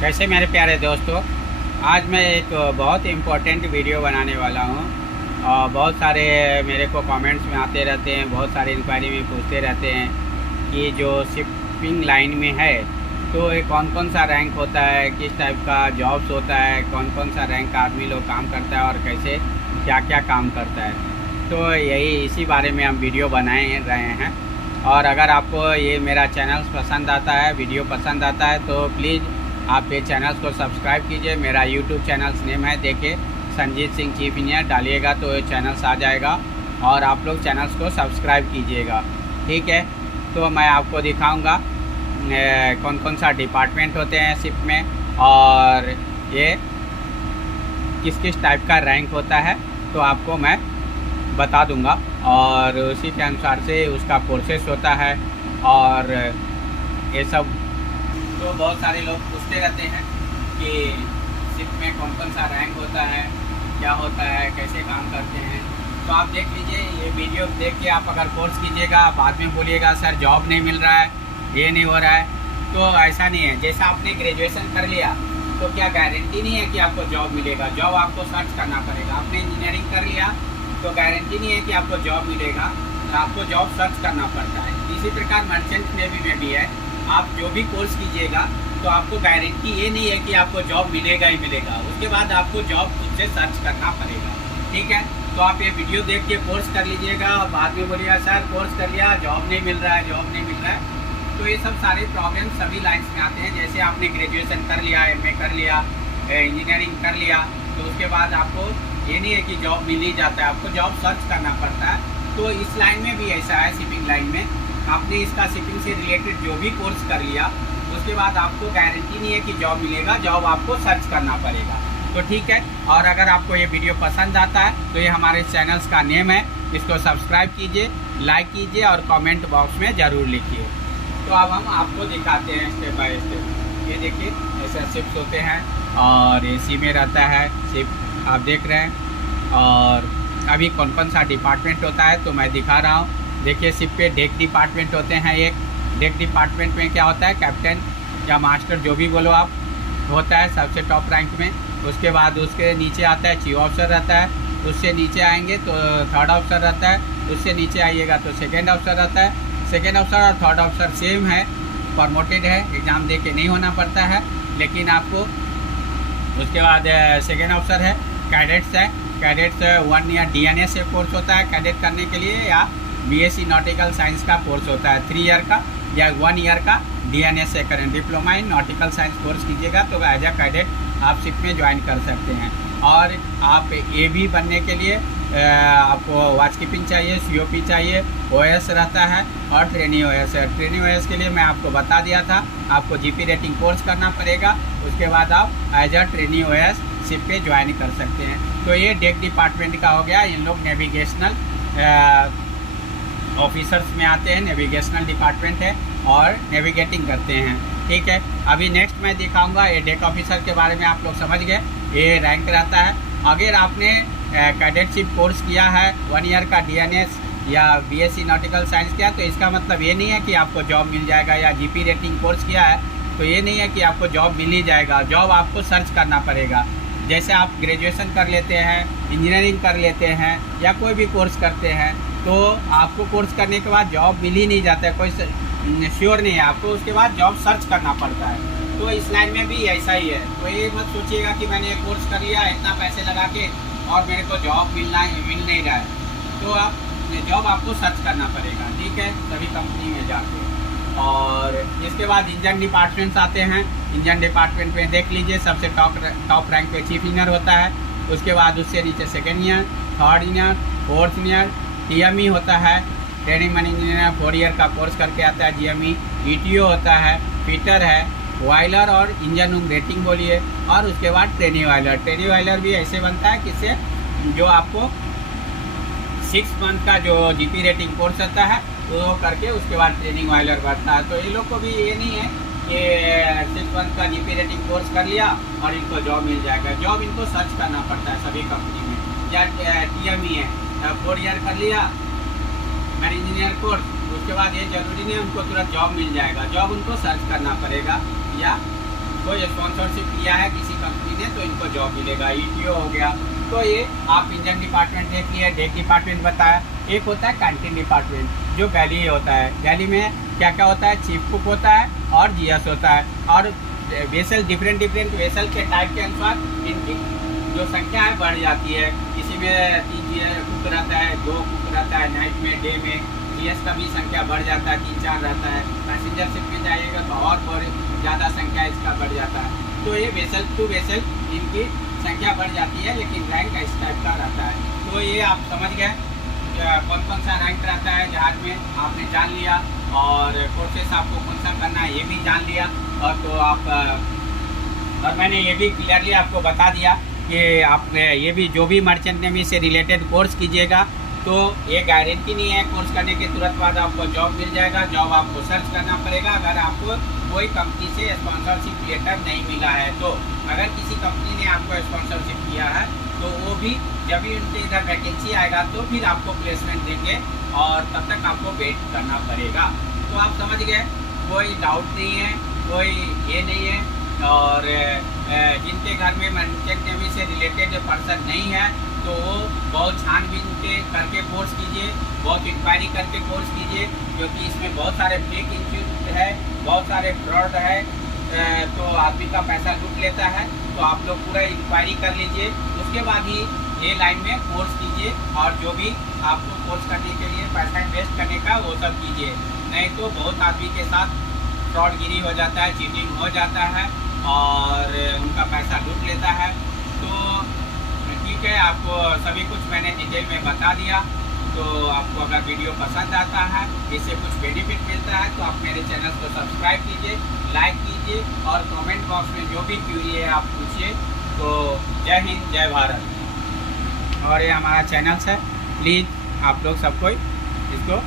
कैसे मेरे प्यारे दोस्तों, आज मैं एक बहुत इम्पोर्टेंट वीडियो बनाने वाला हूँ। और बहुत सारे मेरे को कमेंट्स में आते रहते हैं, बहुत सारे इंक्वायरी में पूछते रहते हैं कि जो शिपिंग लाइन में है तो ये कौन कौन सा रैंक होता है, किस टाइप का जॉब्स होता है, कौन कौन सा रैंक का आदमी लोग काम करता है और कैसे क्या क्या काम करता है। तो यही इसी बारे में हम वीडियो बनाए रहे हैं। और अगर आपको ये मेरा चैनल पसंद आता है, वीडियो पसंद आता है, तो प्लीज़ आप ये चैनल को सब्सक्राइब कीजिए। मेरा यूट्यूब चैनल नेम है, देखिए संजीत सिंह चीफ इंजीनियर डालिएगा तो ये चैनल्स आ जाएगा और आप लोग चैनल्स को सब्सक्राइब कीजिएगा, ठीक है। तो मैं आपको दिखाऊंगा कौन कौन सा डिपार्टमेंट होते हैं शिप में और ये किस किस टाइप का रैंक होता है, तो आपको मैं बता दूंगा और उसी के अनुसार से उसका प्रोसेस होता है और ये सब। तो बहुत सारे लोग पूछते रहते हैं कि शिप में कौन कौन सा रैंक होता है, क्या होता है, कैसे काम करते हैं। तो आप देख लीजिए, ये वीडियो देख के आप अगर कोर्स कीजिएगा, बाद में बोलिएगा सर जॉब नहीं मिल रहा है, ये नहीं हो रहा है, तो ऐसा नहीं है। जैसा आपने ग्रेजुएशन कर लिया तो क्या गारंटी नहीं है कि आपको जॉब मिलेगा, जॉब आपको सर्च करना पड़ेगा। आपने इंजीनियरिंग कर लिया तो गारंटी नहीं है कि आपको जॉब मिलेगा, तो आपको जॉब सर्च करना पड़ता है। इसी प्रकार मर्चेंट नेवी में भी है, आप जो भी कोर्स कीजिएगा तो आपको गारंटी ये नहीं है कि आपको जॉब मिलेगा ही मिलेगा, उसके बाद आपको जॉब खुद से सर्च करना पड़ेगा, ठीक है। तो आप ये वीडियो देख के कोर्स कर लीजिएगा और बाद में बोलिएगा सर कोर्स कर लिया, जॉब नहीं मिल रहा है, जॉब नहीं मिल रहा है। तो ये सब सारे प्रॉब्लम सभी लाइन्स में आते हैं। जैसे आपने ग्रेजुएशन कर लिया, MA कर लिया, इंजीनियरिंग कर लिया, तो उसके बाद आपको ये नहीं है कि जॉब मिल ही जाता है, आपको जॉब सर्च करना पड़ता है। तो इस लाइन में भी ऐसा है, शिपिंग लाइन में आपने इसका शिपिंग से रिलेटेड जो भी कोर्स कर लिया उसके बाद आपको गारंटी नहीं है कि जॉब मिलेगा, जॉब आपको सर्च करना पड़ेगा, तो ठीक है। और अगर आपको ये वीडियो पसंद आता है तो ये हमारे चैनल्स का नेम है, इसको सब्सक्राइब कीजिए, लाइक कीजिए और कमेंट बॉक्स में ज़रूर लिखिए। तो अब हम आपको दिखाते हैं स्टेप बाय स्टेप। ये देखिए ऐसा शिप्स होते हैं और AC में रहता है शिप, आप देख रहे हैं। और अभी कौन कौन सा डिपार्टमेंट होता है तो मैं दिखा रहा हूँ। देखिए शिप पे डेक डिपार्टमेंट होते हैं। एक डेक डिपार्टमेंट में क्या होता है, कैप्टन या मास्टर जो भी बोलो आप, होता है सबसे टॉप रैंक में। उसके बाद उसके नीचे आता है चीफ ऑफिसर रहता है, उससे नीचे आएंगे तो थर्ड ऑफिसर रहता है, उससे नीचे आइएगा तो सेकेंड ऑफिसर रहता है। सेकेंड ऑफिसर और थर्ड ऑफिसर सेम है, प्रमोटेड है, एग्ज़ाम दे के नहीं होना पड़ता है। लेकिन आपको उसके बाद सेकेंड ऑफिसर है, कैडेट्स है। कैडेट्स 1 ईयर DNA से कोर्स होता है कैडेट करने के लिए, या BSc नॉटिकल साइंस का कोर्स होता है 3 ईयर का, या 1 ईयर का DNA से करें। Diploma in nautical science course कीजिएगा तो एज अ कैडेट आप शिप में ज्वाइन कर सकते हैं। और आप AB बनने के लिए आपको वॉच कीपिंग चाहिए, COP चाहिए, OS रहता है और ट्रेनिंग OS है। ट्रेनिंग OS के लिए मैं आपको बता दिया था, आपको GP रेटिंग कोर्स करना पड़ेगा, उसके बाद आप as a training OS ship पे ज्वाइन कर सकते हैं। तो ये डेक डिपार्टमेंट का हो गया। इन लोग नेविगेशनल ऑफिसर्स में आते हैं, नेविगेशनल डिपार्टमेंट है और नेविगेटिंग करते हैं, ठीक है। अभी नेक्स्ट मैं दिखाऊंगा, ये डेक ऑफिसर के बारे में आप लोग समझ गए, ये रैंक रहता है। अगर आपने कैडेटशिप कोर्स किया है 1 ईयर का DNS या BSc नॉटिकल साइंस किया, तो इसका मतलब ये नहीं है कि आपको जॉब मिल जाएगा, या GP रेटिंग कोर्स किया है तो ये नहीं है कि आपको जॉब मिल ही जाएगा, जॉब आपको सर्च करना पड़ेगा। जैसे आप ग्रेजुएशन कर लेते हैं, इंजीनियरिंग कर लेते हैं या कोई भी कोर्स करते हैं, तो आपको कोर्स करने के बाद जॉब मिल ही नहीं जाता है, कोई श्योर नहीं है, आपको उसके बाद जॉब सर्च करना पड़ता है। तो इस लाइन में भी ऐसा ही है। तो ये मत सोचिएगा कि मैंने कोर्स कर लिया इतना पैसे लगा के और मेरे को जॉब मिल नहीं रहा है, तो आप जॉब आपको सर्च करना पड़ेगा, ठीक है, सभी कंपनी में जाके। और इसके बाद इंजन डिपार्टमेंट्स आते हैं। इंजन डिपार्टमेंट में देख लीजिए, सबसे टॉप रैंक पे चीफ इंजीनियर होता है, उसके बाद उससे नीचे second year, third year, fourth year, TME होता है, ट्रेनिंग मैन इंजीनियर 4 ईयर का कोर्स करके आता है GME, ETO होता है, फिटर है, वाइलर और इंजन रूम रेटिंग बोलिए। और उसके बाद ट्रेनिंग वाइलर। ट्रेनिंग वाइलर भी ऐसे बनता है किससे, जो आपको 6 मंथ का जो GP रेटिंग कोर्स होता है वो करके उसके बाद ट्रेनिंग वाइलर बढ़ता है। तो ये लोग को भी ये नहीं है कि 6 मंथ का GP रेटिंग कोर्स कर लिया और इनको जॉब मिल जाएगा, जॉब इनको सर्च करना पड़ता है सभी कंपनी में। या TME है, 4 ईयर कर लिया मैन इंजीनियर कोर्स, उसके बाद ये जरूरी नहीं उनको तुरंत जॉब मिल जाएगा, जॉब उनको सर्च करना पड़ेगा। या कोई स्पॉन्सरशिप लिया है किसी कंपनी ने तो इनको जॉब मिलेगा। ईटीओ हो गया, तो ये आप इंजन डिपार्टमेंट देख लिया, डेक डिपार्टमेंट बताया। एक होता है कैंटीन डिपार्टमेंट जो गैली होता है। गैली में क्या क्या होता है, चीफ कुक होता है और जीएस होता है। और वेसल डिफरेंट वेसल के टाइप के अनुसार इनकी जो संख्या है बढ़ जाती है। किसी में 3 कुक रहता है, 2 कुक रहता है, नाइट में डे में जीएस का भी संख्या बढ़ जाता है, 3-4 रहता है। पैसेंजर शिप में जाइएगा तो और ज़्यादा संख्या इसका बढ़ जाता है। तो ये वेसल टू वेसल इनकी संख्या बढ़ जाती है, लेकिन रैंक इस टाइप का रहता है। तो ये आप समझ गए कौन कौन सा रैंक रहता है जहाज में, आपने जान लिया। और कोर्सेस आपको कौन सा करना है ये भी जान लिया। और तो आप और मैंने ये भी क्लियरली आपको बता दिया कि आप ये भी जो भी मर्चेंट नेवी से रिलेटेड कोर्स कीजिएगा तो ये गारंटी नहीं है कोर्स करने के तुरंत बाद आपको जॉब मिल जाएगा। जॉब आपको सर्च करना पड़ेगा अगर आपको कोई कंपनी से स्पॉन्सरशिप लेटर नहीं मिला है तो। अगर किसी कंपनी ने आपको स्पॉन्सरशिप किया है तो वो भी जब भी उनके इधर वैकेंसी आएगा तो फिर आपको प्लेसमेंट देंगे और तब तक आपको वेट करना पड़ेगा। तो आप समझ गए, कोई डाउट नहीं है, कोई ये नहीं है। और जिनके घर में मर्चेंट नेवी से रिलेटेड पर्सन नहीं है तो वो बहुत छानबीन के करके कोर्स कीजिए, बहुत इंक्वायरी करके कोर्स कीजिए, क्योंकि इसमें बहुत सारे फेक इंस्टीट्यूट है, बहुत सारे फ्रॉड है। तो आदमी का पैसा लूट लेता है। तो आप लोग पूरा इंक्वायरी कर लीजिए, उसके बाद ही ये लाइन में कोर्स कीजिए। और जो भी आपको कोर्स करने के लिए पैसा इन्वेस्ट करने का वो सब कीजिए, नहीं तो बहुत आदमी के साथ फ्रॉडगिरी हो जाता है, चीटिंग हो जाता है और उनका पैसा लूट लेता है। तो ठीक है, आपको सभी कुछ मैंने डिटेल में बता दिया। तो आपको अगर वीडियो पसंद आता है, इससे कुछ बेनिफिट मिलता है तो आप मेरे चैनल को सब्सक्राइब कीजिए, लाइक कीजिए और कमेंट बॉक्स में जो भी क्यूरी है आप पूछिए। तो जय हिंद, जय भारत। और ये हमारा चैनल है, प्लीज़ आप लोग सब कोई इसको